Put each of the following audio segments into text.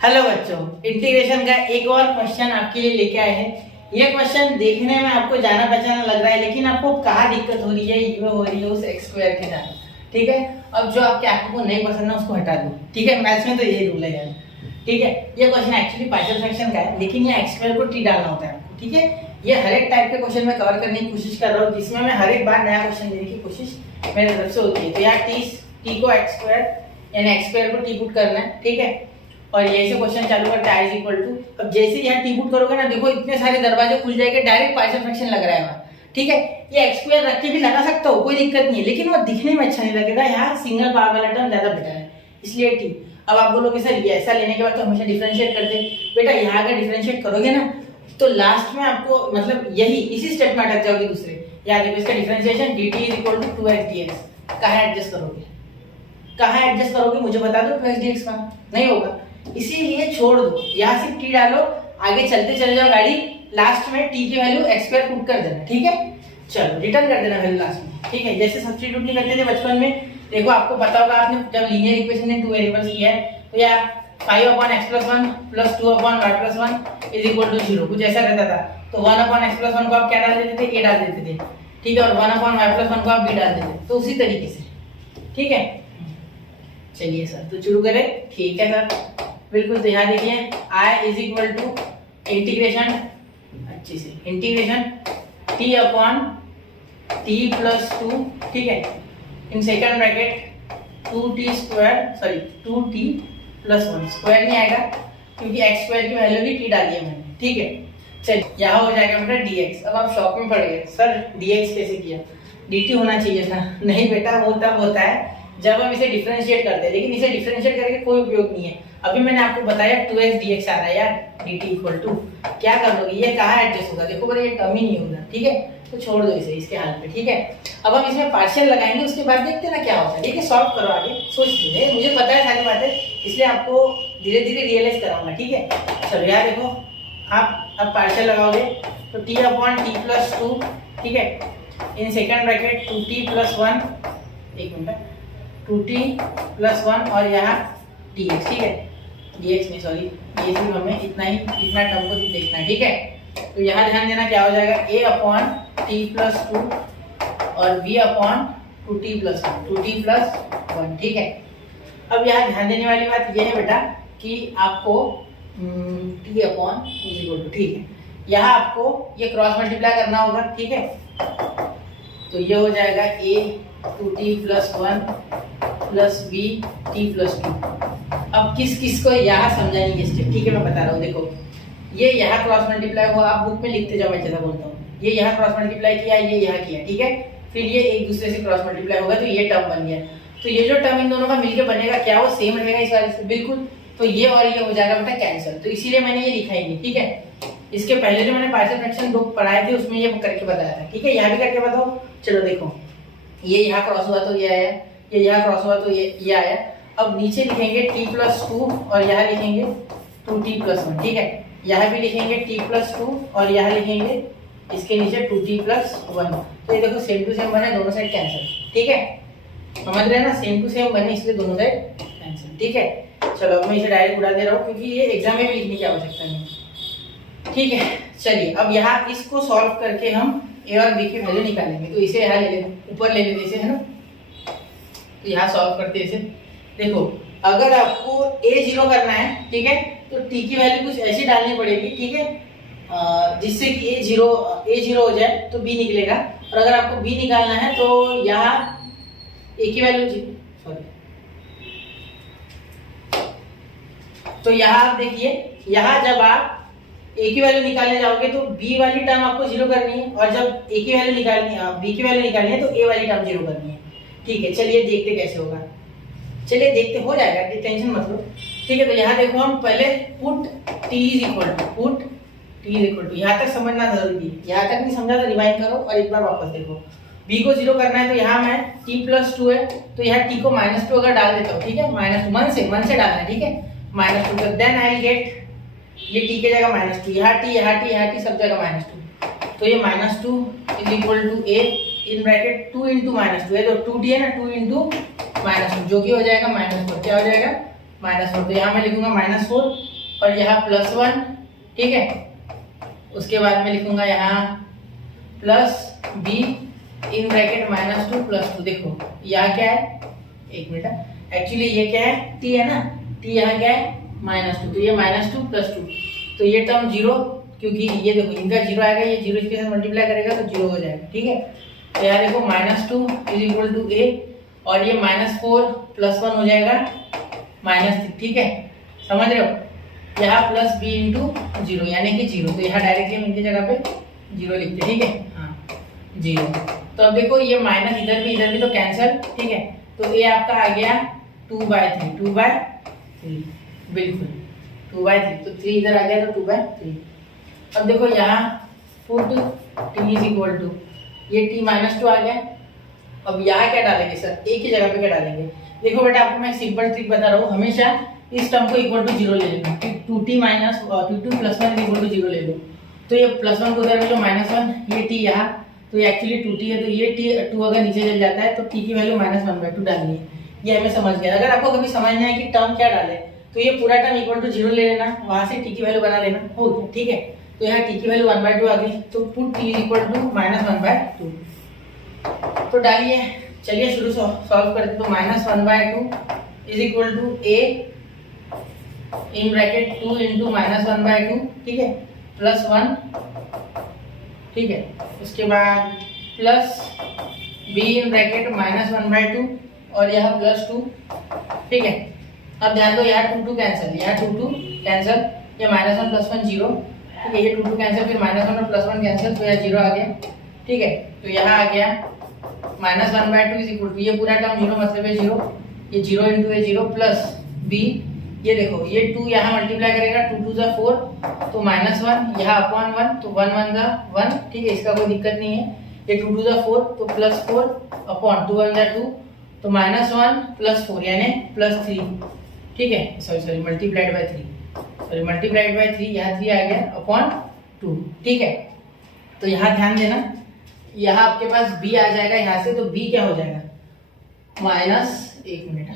Hello बच्चों, integration का एक और क्वेश्चन आपके लिए लेके आए हैं। ये क्वेश्चन देखने में आपको जाना पहचाना लग रहा है, लेकिन आपको कहाँ दिक्कत हो रही है, ये हो रही है उस एक्स स्क्वायर के साथ। ठीक है, अब जो आपके आपको नहीं पसंद है उसको हटा दो। ठीक है, मैथ्स में तो यही रूल है यार। ठीक है, ये क्वेश्चन एक्चुअली पार्शियल फ्रैक्शन का है, लेकिन ये एक्स स्क्वायर को टी डालना होता है आपको। ठीक है, ये हर एक टाइप के क्वेश्चन में कवर करने की कोशिश कर रहा हूँ, जिसमें मैं हर एक बार नया क्वेश्चन देने की कोशिश मेरी तरफ से होती है। तो यार टी को एक्स स्क्वायर यानी एक्स स्क्वायर को टी पुट करना है। ठीक है, और यही से क्वेश्चन चालू करते हैं। i इक्वल टू, अब जैसे यहाँ टी पुट करोगे ना, देखो इतने सारे दरवाजे खुल जाएंगे, डायरेक्ट पार्शियल फ्रैक्शन लग रहा है वहाँ। ठीक है, ये एक्स स्क्वायर रख के भी लगा सकता हो, कोई दिक्कत नहीं है, लेकिन वो दिखने में अच्छा नहीं लगेगा। यहाँ सिंगल पावर वाला टर्म ज्यादा बेटर है, इसलिए टी। अब आप बोलोगे सर ये ऐसा लेने के बाद तो हमेशा डिफरेंशिएट करते। बेटा यहाँ अगर डिफरेंशिएट करोगे ना, तो लास्ट में आपको मतलब यही इसी स्टेप में अटक जाओगे दूसरे। याद देखो इसका differentiation dt is equal to 2x dx। कहाँ एडजस्ट करोगे, कहाँ एडजस्ट करोगे मुझे बता दो। 2x dx का नहीं होगा, इसीलिए छोड़ दो। यहाँ सिर्फ टी डालो, आगे चलते चले जाओ गाड़ी, लास्ट में टी की वैल्यू एक्स स्क्वायर पुट कर देना। ठीक है, चलो रिटर्न कर देना वैल्यू लास्ट में। ठीक है, जैसे सब्स्टिट्यूट नहीं करते थे बचपन में, देखो आपको पता होगा, आपने जब लीनियर इक्वेशन में 2 वेरिएबल्स किया है, तो यार 5/x+1 + 2/y+1 is equal to 0, कुछ ऐसा रहता था। तो 1/x+1 को आप क्या डाल देते थे, a डाल देते थे। ठीक है, और 1/y+1 को आप b डाल देते थे। तो उसी तरीके से। ठीक है, चलिए सर तो शुरू करें। ठीक है सर, बिल्कुल। तो यहाँ देखिए i is equal to integration, अच्छे से इंटीग्रेशन t/t+2। ठीक है, in second bracket 2t+1 square नहीं आएगा क्योंकि x स्क्वायर की वैल्यू भी t डाली है मैंने। ठीक है, चलिए यहाँ हो जाएगा बेटा dx। अब आप शॉक में पड़ गए, सर dx कैसे किया, dt होना चाहिए था। नहीं बेटा, वो तब होता है जब हम इसे डिफरेंशिएट करते हैं, लेकिन इसे डिफरेंशिएट करके कोई उपयोग नहीं है। अभी मैंने आपको बताया 2x dx आ रहा है यार, dt इक्वल टू क्या कर लोगे, ये कहाँ एडजस्ट होगा, देखो पर ये टर्म ही नहीं होगा। ठीक है, तो छोड़ दो इसे इसके हाल पे। ठीक है, अब हम इसमें पार्शियल लगाएंगे, उसके बाद देखते ना क्या होता है। ठीक है, सॉल्व करो, आगे सोच लीजिए, मुझे पता है सारी बातें, इसलिए आपको धीरे धीरे रियलाइज कराऊंगा। ठीक है, चलो यार देखो, आप अब पार्शियल लगाओगे तो t/t+2। ठीक है, इन सेकंड ब्रैकेट 2t+1, एक मिनट, 2t+1 और यहाँ dx। ठीक है, dx नहीं सॉरी, ये सिर्फ हमें इतना टर्म को देखना है। ठीक है, तो यहाँ ध्यान देना क्या हो जाएगा, a/t+2 और b/2t+1, 2t+1। ठीक है, अब यहाँ ध्यान देने वाली बात ये है बेटा कि आपको t/, ठीक है, यहाँ आपको ये क्रॉस मल्टीप्लाई करना होगा। ठीक है, तो ये हो जाएगा a2t+1 + b/t+2। अब किस को यहाँ समझाएंगे स्टेप। ठीक है, मैं बता रहा हूँ, देखो ये यहाँ क्रॉस मल्टीप्लाई हुआ, आप बुक में लिखते जाओ, मैं जैसा बोलता हूँ। ये यहाँ क्रॉस मल्टीप्लाई किया, ये यहाँ किया। ठीक है, फिर ये एक दूसरे से क्रॉस मल्टीप्लाई होगा, तो ये टर्म बन गया। तो ये जो टर्म इन दोनों का मिलकर बनेगा, क्या वो सेम रहेगा इस वाले से, बिल्कुल। तो ये और ये हो जाएगा बेटा कैंसिल, तो इसीलिए मैंने ये लिखा ही नहीं। ठीक है, इसके पहले जो मैंने पार्शियल फ्रैक्शन 2 पढ़ाए थे उसमें ये करके बताया था। ठीक है, यहाँ भी करके बताओ। चलो देखो, ये यहाँ क्रॉस हुआ तो ये आया, ये यहाँ क्रॉस हुआ तो ये आया। अब नीचे लिखेंगे t+2 और यहाँ लिखेंगे 2t+1। ठीक है, यहाँ भी लिखेंगे t+2 और यहाँ लिखेंगे इसके नीचे 2t+1। तो ये देखो सेम टू सेम बने, दोनों साइड कैंसिल। ठीक है, समझ रहे हैं ना, सेम टू सेम बने इसलिए दोनों साइड कैंसिल। ठीक है, चलो अब मैं इसे डायरेक्ट उड़ा दे रहा हूँ क्योंकि ये एग्जाम में भी लिखने की आवश्यकता नहीं। ठीक है, चलिए अब यहाँ इसको सॉल्व करके हम a और b की वैल्यू निकालेंगे। तो इसे यहाँ ले लेते, ऊपर ले लेते इसे, है ना। तो यहाँ सॉल्व करते इसे। देखो अगर आपको a0 करना है, ठीक है, तो t की वैल्यू कुछ ऐसी डालनी पड़ेगी। ठीक है, जिससे कि a0 हो जाए तो b निकलेगा। और अगर आपको b निकालना है तो यहाँ a की वैल्यू, सॉरी, तो यहाँ आप देखिए, यहाँ जब आप a की वैल्यू निकालने जाओगे तो b वाली टर्म आपको 0 करनी है, और जब a की वैल्यू निकालनी है, b की वैल्यू निकालनी है तो a वाली टर्म 0 करनी है। ठीक है, चलिए देखते कैसे होगा। चलिए देखते, हो जाएगा, टेंशन मत लो। ठीक है, तो यहाँ देखो हम पहले put t is equal to, यहाँ तक समझना जरूरी है। यहाँ तक नहीं समझा तो रिवाइंड करो और एक बार वापस देखो। b को 0 करना है तो यहाँ मैं t+2 है, तो यहाँ t को -2 अगर डाल देता हूँ। ठीक है, -1 से डालना है। ठीक है, -2 तक, देन आई गेट ये t के जगह -2, यहाँ t सब जगह -2। तो ये -2 is equal to a in bracket 2 × -2 है, तो 2t है ना, 2 × -2 जो कि हो जाएगा -4, क्या हो जाएगा -4, तो यहाँ मैं लिखूंगा -4 और यहाँ +1, ठीक है। उसके बाद में लिखूंगा यहाँ प्लस b इन ब्रैकेट -2 +2। देखो यहाँ क्या है, एक मिनट, एक्चुअली ये क्या है, t है ना, t यहाँ क्या है -2, तो ये -2 +2, तो ये टर्म 0, क्योंकि ये देखो इनका 0 आएगा, ये 0 इसके साथ मल्टीप्लाई करेगा तो 0 हो जाएगा, ठीक है। तो यहाँ देखो -2 = a और ये -4 +1 हो जाएगा -3, ठीक है, समझ रहे हो। यहाँ प्लस b × 0 यानी कि 0, तो यहाँ डायरेक्टली हम इनकी जगह पे 0 लिखते हैं, ठीक है, हाँ 0। तो अब देखो ये माइनस इधर भी तो कैंसिल, ठीक है, तो ये आपका आ गया 2/3, 2/3 बिल्कुल 2/3, तो 3 इधर आ गया तो 2/3। अब देखो यहाँ पुट t = ये t -2 आ गया। अब यहाँ क्या डालेंगे सर, एक ही जगह पे क्या डालेंगे, देखो बेटा आपको मैं सिंपल ट्रिक बता रहा हूँ, हमेशा इस टर्म को इक्वल टू 0 ले लेना, 2t -2 + 1 = 0 ले लो, तो ये +1 को उधर में जो -1, ये t यहाँ, तो ये एक्चुअली 2t है, तो ये t 2 अगर नीचे चल जाता है तो t की वैल्यू -1/2 डालनी है, ये हमें समझ गया। अगर आपको कभी समझना है कि टर्म क्या डाले, तो ये पूरा टर्म इक्वल टू 0 ले लेना, वहां से t की वैल्यू बना लेना, हो गया, ठीक है। तो यहाँ t की वैल्यू 1/2 आ गई, तो पुट t = -1/2, तो डालिए, चलिए शुरू सॉल्व करते। तो -1/2 = a इन ब्रैकेट 2 × -1/2, ठीक है, +1, ठीक है। उसके बाद प्लस b इन ब्रैकेट -1/2 और यह +2, ठीक है। अब ध्यान दो, यहाँ 2 2 कैंसिल, यहाँ 2 2 कैंसिल, ये -1 + 1 0, ठीक है, ये 2 2 कैंसिल, फिर -1 और +1 कैंसिल, तो यह 0 आ गया, ठीक है। तो यहाँ आ गया -1/2 = ये पूरा टर्म 0 मतलब है 0, ये 0 × ये 0 प्लस b, ये देखो ये 2 यहाँ मल्टीप्लाई करेगा, 2 2 = 4, तो -1 यहाँ अपॉन 1, तो 1 1 = 1, ठीक है, इसका कोई दिक्कत नहीं है। ये 2 2 = 4, तो +4 अपॉन 2 1 = 2, तो -1 + 4 यानी +3, ठीक है, सॉरी मल्टीप्लाइड बाय 3, यहाँ 3 आ गया अपॉन 2, ठीक है। तो यहाँ ध्यान देना, यहाँ आपके पास b आ जाएगा यहाँ से, तो b क्या हो जाएगा, एक मिनट,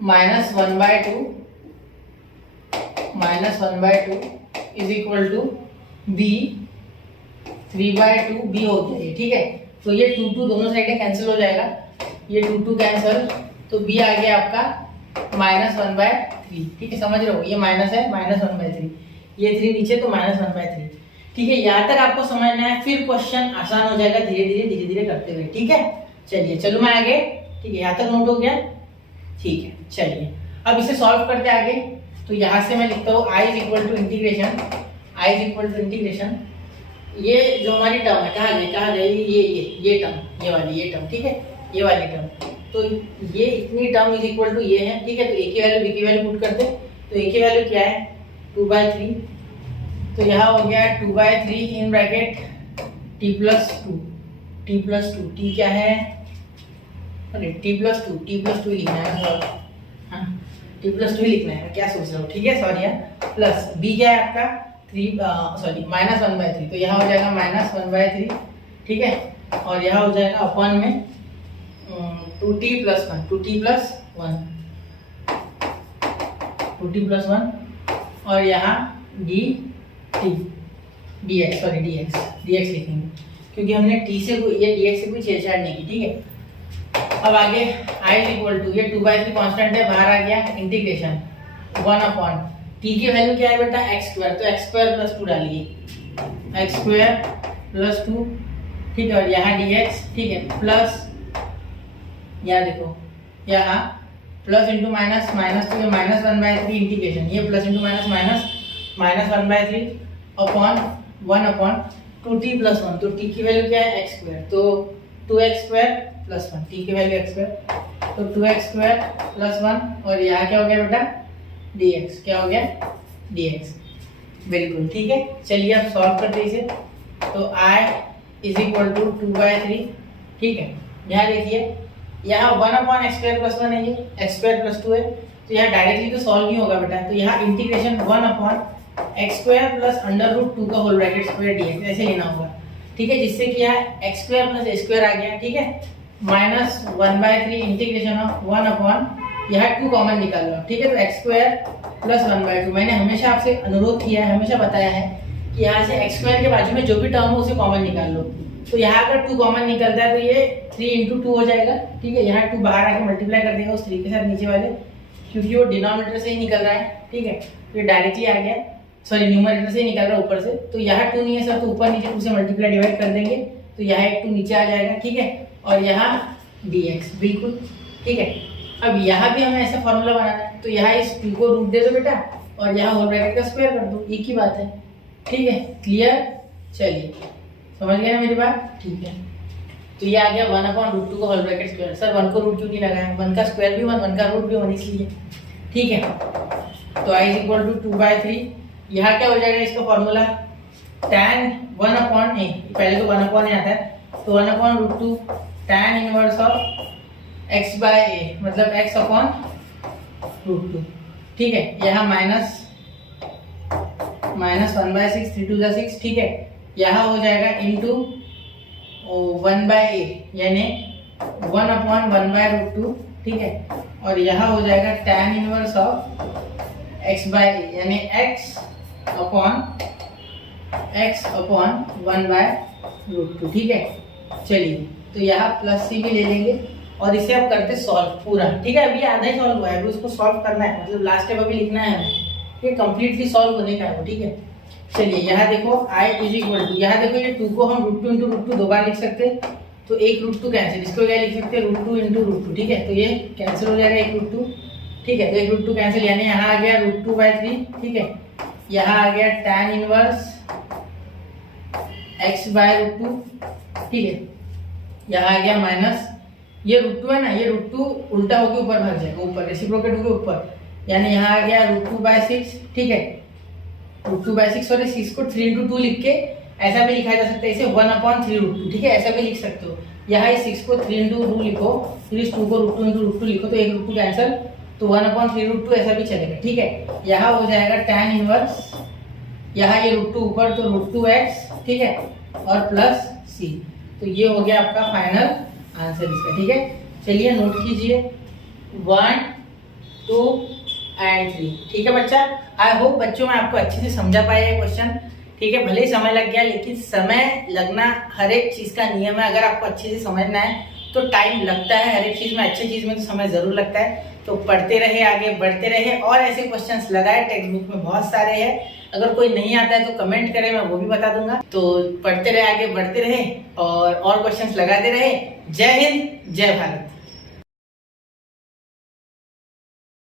-1/2 = b 3/2 b हो गया ये, ठीक है। तो ये 2 2 दोनों साइडें कैंसिल हो जाएगा, ये 2 2 कैंसिल, तो b आ गया आपका -1/3, ठीक है, समझ रहे हो, ये माइनस है -1/3, ये 3 नीचे तो -1/3, ठीक है। यहाँ तक आपको समझना है, फिर क्वेश्चन आसान हो जाएगा धीरे धीरे करते हुए, ठीक है। चलिए चलो मैं आगे, ठीक है, यहाँ तक नोट हो गया, ठीक है। चलिए अब इसे सॉल्व करते आगे। तो यहाँ से मैं लिखता हूँ I = इंटीग्रेशन, ये जो हमारी टर्म है कहाँ गई, ये टर्म, ये टर्म, ठीक है, ये वाली टर्म, तो ये इतनी टर्म = ये है, ठीक है। तो a की वैल्यू b की वैल्यू पुट करते, तो a की वैल्यू क्या है 2/3, तो यहाँ हो गया 2/3 इन ब्रैकेट t + 2, t क्या है, अरे t + 2 लिखना है ना, हाँ t + 2 लिखना है, क्या सोच रहा हूँ, ठीक है, सॉरी यार। प्लस b क्या है आपका -1/3, तो यहाँ हो जाएगा -1/3, ठीक है, और यहाँ हो जाएगा अपॉन में 2t + 1 और यहाँ dx लिखेंगे, क्योंकि हमने t से ये dx से कोई छेड़छाड़ नहीं की, ठीक है। अब आगे I = ये 2/3 कांस्टेंट है, बाहर आ गया, इंटीग्रेशन 1 t की वैल्यू क्या है बेटा x², तो x² + 2 डालिए, x² + 2, ठीक है, और यहाँ dx, ठीक है, प्लस यहाँ देखो यहाँ प्लस इंटू माइनस, तो ये -1/3 इंटीग्रेशन, ये plus into minus -1/3 upon 2t + 1, तो t की वैल्यू क्या है x², तो 2x² + 1, t की वैल्यू x², तो 2x² + 1, और यहाँ क्या हो गया बेटा dx, क्या हो गया dx, बिल्कुल ठीक है। चलिए अब सॉल्व करते हैं इसे। तो I = 2/3, ठीक है। यहाँ देखिए यहाँ 1/x² + 1 है, ये x² + 2 है, तो यहाँ डायरेक्टली तो सॉल्व नहीं होगा बेटा, तो यहाँ इंटीग्रेशन 1/x² + √2 का होल ब्रैकेट स्क्वायर dx ऐसे लेना होगा, ठीक है, जिससे कि यहाँ x² + a² आ गया, ठीक है, -1/3 इंटीग्रेशन ऑफ 1/x² यहाँ 2 कॉमन निकाल लो, ठीक है। तो एक्स स्क्वायर प्लस 1/2, मैंने हमेशा आपसे अनुरोध किया है, हमेशा बताया है कि यहाँ से एक्स स्क्वायर के बाजू में जो भी टर्म हो उसे कॉमन निकाल लो। तो यहाँ अगर 2 कॉमन निकलता है तो ये 3 × 2 हो जाएगा, ठीक है। यहाँ 2 बाहर आके मल्टीप्लाई कर देगा उस 3 के साथ नीचे वाले, क्योंकि वो डिनोमिनेटर से ही निकल रहा है, ठीक है। तो ये डायरेक्टली आ गया, सॉरी न्यूमरेटर से ही निकल रहा है ऊपर से। तो यहाँ 2 नहीं है सर, तो ऊपर नीचे 2 से मल्टीप्लाई डिवाइड कर देंगे, तो यहाँ एक 2 नीचे आ जाएगा, ठीक है। और यहाँ dx, बिल्कुल ठीक है। अब यहाँ भी हमें ऐसा फॉर्मूला बनाना है, तो यहाँ इस 2 को रूट दे दो बेटा, और यहाँ होल ब्रैकेट का स्क्वायर कर दो, एक ही बात है, ठीक है। क्लियर, चलिए समझ गए ना मेरी बात, ठीक है। तो ये आ गया 1/√2 का होल ब्रैकेट स्क्वायर। सर 1 को रूट क्यों नहीं लगाया, 1 का स्क्वायर भी 1, 1 का रूट भी 1, इसलिए, ठीक है। तो i = 2/3, यहाँ क्या हो जाएगा इसका फॉर्मूला, tan 1/a, पहले तो 1/a आता है, तो 1/√2 tan इनवर्स ऑफ x/a, मतलब x/√2, ठीक है। यहाँ माइनस 1/6, 3 × 6, ठीक है। यहाँ हो जाएगा इंटू 1/a, यानी 1/1/√2, ठीक है। और यहाँ हो जाएगा tan इनवर्स ऑफ x/a, यानी x/1/√2, ठीक है। चलिए, तो यहाँ प्लस c भी ले लेंगे और इसे अब करते सॉल्व पूरा, ठीक है। अभी आधा ही सॉल्व हुआ है, अभी उसको सॉल्व करना है, मतलब लास्ट स्टेप अभी लिखना है हमें, ये कंप्लीटली सॉल्व होने का है वो, ठीक है। चलिए यहाँ देखो i = यहाँ देखो ये 2 को हम √2 × √2 दो बार लिख सकते हैं, तो एक √2 कैंसिल, इसको क्या लिख सकते हैं, √2 × √2, ठीक है। तो ये कैंसिल हो जाएगा एक √2, ठीक है। तो एक √2 कैंसिल, यानी यहाँ आ गया √2/3, ठीक है। यहाँ आ गया tan इनवर्स x/√2, ठीक है। यहाँ आ गया माइनस, ये √2 है ना, ये √2 उल्टा होकर ऊपर भाग जाएगा, ऊपर रेसिप्रोकेट होकर ऊपर, यानी यहाँ आ गया √2/6, ठीक है। √2/6 और 6 को 3 × 2 लिख के ऐसा भी लिखा जा सकता है, इसे 1/3√2, ठीक है, ऐसा भी लिख सकते हो। यहाँ इस 6 को 3 × 2 लिखो, फिर इस 2 को √2 × √2 लिखो, तो एक √2 कैंसिल, तो 1/3√2 ऐसा भी चलेगा, ठीक है। यहाँ हो जाएगा tan इनवर्स, यहाँ ये √2 ऊपर, तो √2x, ठीक है, और प्लस c। तो ये हो गया आपका फाइनल आंसर इसका, ठीक है। चलिए नोट कीजिए 1, 2 और 3, ठीक है बच्चा। आई होप बच्चों में आपको अच्छे से समझा पाया ये क्वेश्चन, ठीक है। भले ही समय लग गया, लेकिन समय लगना हर एक चीज का नियम है। अगर आपको अच्छे से समझना है तो टाइम लगता है, हर एक चीज में, अच्छी चीज में तो समय जरूर लगता है। तो पढ़ते रहे, आगे बढ़ते रहे, और ऐसे क्वेश्चंस लगाए, टेक्स्ट बुक में बहुत सारे हैं। अगर कोई नहीं आता है तो कमेंट करें, मैं वो भी बता दूंगा। तो पढ़ते रहे, आगे बढ़ते रहे, और क्वेश्चंस लगाते रहे। जय हिंद, जय भारत।